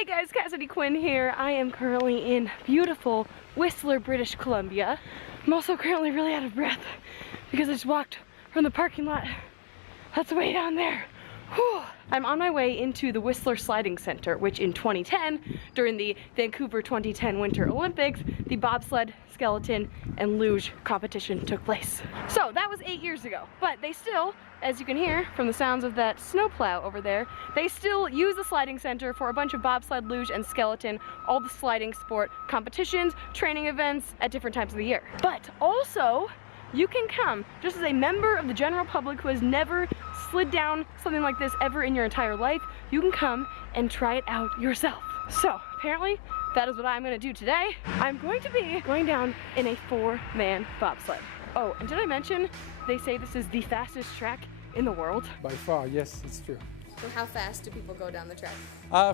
Hey guys, Cassidy Quinn here. I am currently in beautiful Whistler, British Columbia. I'm also currently really out of breath because I just walked from the parking lot. That's way down there. Whew. I'm on my way into the Whistler Sliding Center, which in 2010, during the Vancouver 2010 Winter Olympics, the bobsled, skeleton, and luge competition took place. So that was 8 years ago, but they still, as you can hear from the sounds of that snowplow over there, they still use the sliding center for a bunch of bobsled, luge, and skeleton, all the sliding sport competitions, training events at different times of the year. But also, you can come just as a member of the general public who has never slid down something like this ever in your entire life. You can come and try it out yourself. So apparently that is what I'm going to do today. I'm going to be going down in a 4-man bobsled. Oh, and did I mention they say this is the fastest track in the world? By far, yes, it's true. So how fast do people go down the track?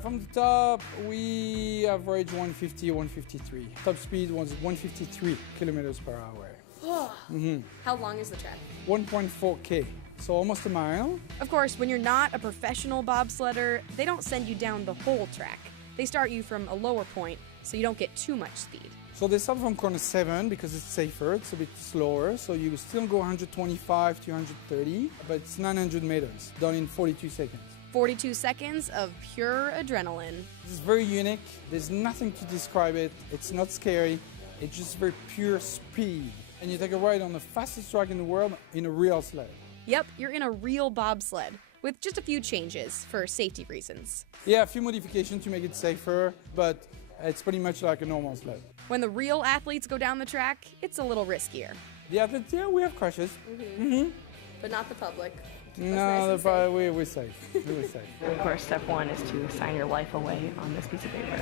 From the top, we average 150, 153. Top speed was 153 kilometers per hour. How long is the track? 1.4K, so almost a mile. Of course, when you're not a professional bobsledder, they don't send you down the whole track. They start you from a lower point, so you don't get too much speed. So they start from corner 7 because it's safer, it's a bit slower, so you still go 125 to 130, but it's 900 meters, done in 42 seconds. 42 seconds of pure adrenaline. It's very unique, there's nothing to describe it, it's not scary, it's just very pure speed. And you take a ride on the fastest track in the world in a real sled. Yep, you're in a real bobsled, with just a few changes for safety reasons. Yeah, a few modifications to make it safer, but it's pretty much like a normal sled. When the real athletes go down the track, it's a little riskier. The athletes, yeah, we have crashes. But not the public. No, we're safe. We're safe. Of course, step 1 is to sign your life away on this piece of paper.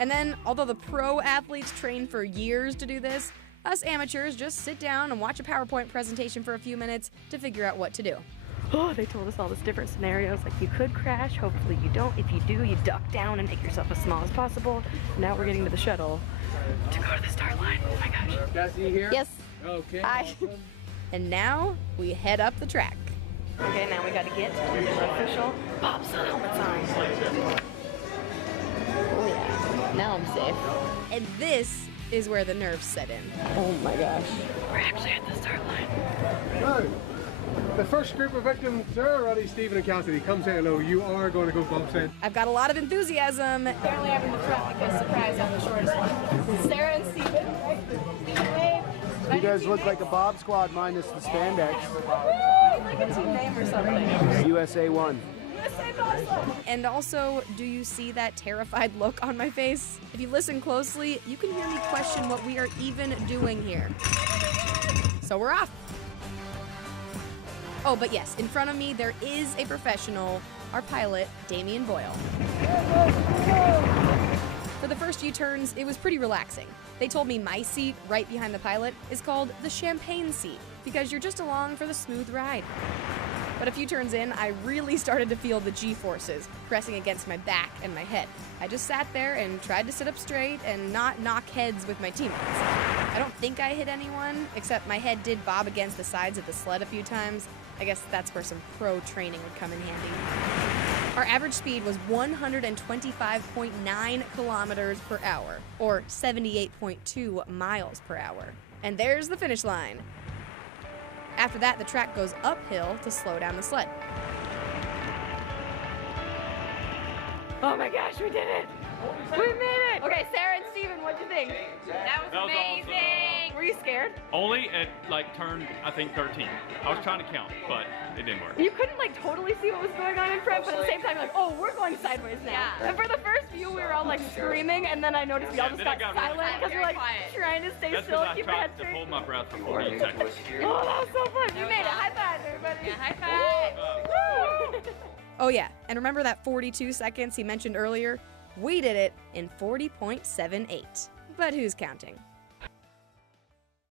And then, although the pro athletes train for years to do this, us amateurs just sit down and watch a PowerPoint presentation for a few minutes to figure out what to do. Oh, they told us all these different scenarios, like you could crash, hopefully you don't. If you do, you duck down and make yourself as small as possible. Now we're getting to the shuttle to go to the start line. Oh my gosh. Cassie here? Yes. Okay. Hi. And now we head up the track. Okay, now we gotta get the official bobsled helmets on. Oh yeah, now I'm safe. And this is where the nerves set in. Oh my gosh. We're actually at the start line. So, the first group of victims, Sarah, Roddy, Stephen, and Cassidy, come say hello. You are going to go bobsled. I've got a lot of enthusiasm. Apparently I'm in the front because surprise, I'm the shortest one. Sarah and Stephen, right? Stephen, wave. You guys look like a Bob Squad minus the spandex. Woo! Like a team name or something. USA 1. USA Bobsled. And also, do you see that terrified look on my face? If you listen closely, you can hear me question what we are even doing here. So we're off. Oh, but yes, in front of me there is a professional, our pilot, Damien Boyle. For the first few turns, it was pretty relaxing. They told me my seat, right behind the pilot, is called the champagne seat, because you're just along for the smooth ride. But a few turns in, I really started to feel the G-forces pressing against my back and my head. I just sat there and tried to sit up straight and not knock heads with my teammates. I don't think I hit anyone, except my head did bob against the sides of the sled a few times. I guess that's where some pro training would come in handy. Our average speed was 125.9 kilometers per hour, or 78.2 miles per hour. And there's the finish line. After that, the track goes uphill to slow down the sled. Oh my gosh, we did it! We made it! Okay, Sarah and Stephen, what'd you think? That was amazing. Awesome. Were you scared? Only at like turn, I think 13. I was trying to count, but it didn't work. You couldn't like totally see what was going on in front, but at the same time, you're like, oh, we're going sideways now. Yeah. And for the first few, we were all like screaming, and then I noticed we all just got silent because we're like trying to stay That's still because and I keep our heads tried to straight. hold my breath for 48 seconds. Oh, that was so fun! You made it! High five, everybody! Yeah, high five. Woo! Oh yeah, and remember that 42 seconds he mentioned earlier? We did it in 40.78. But who's counting?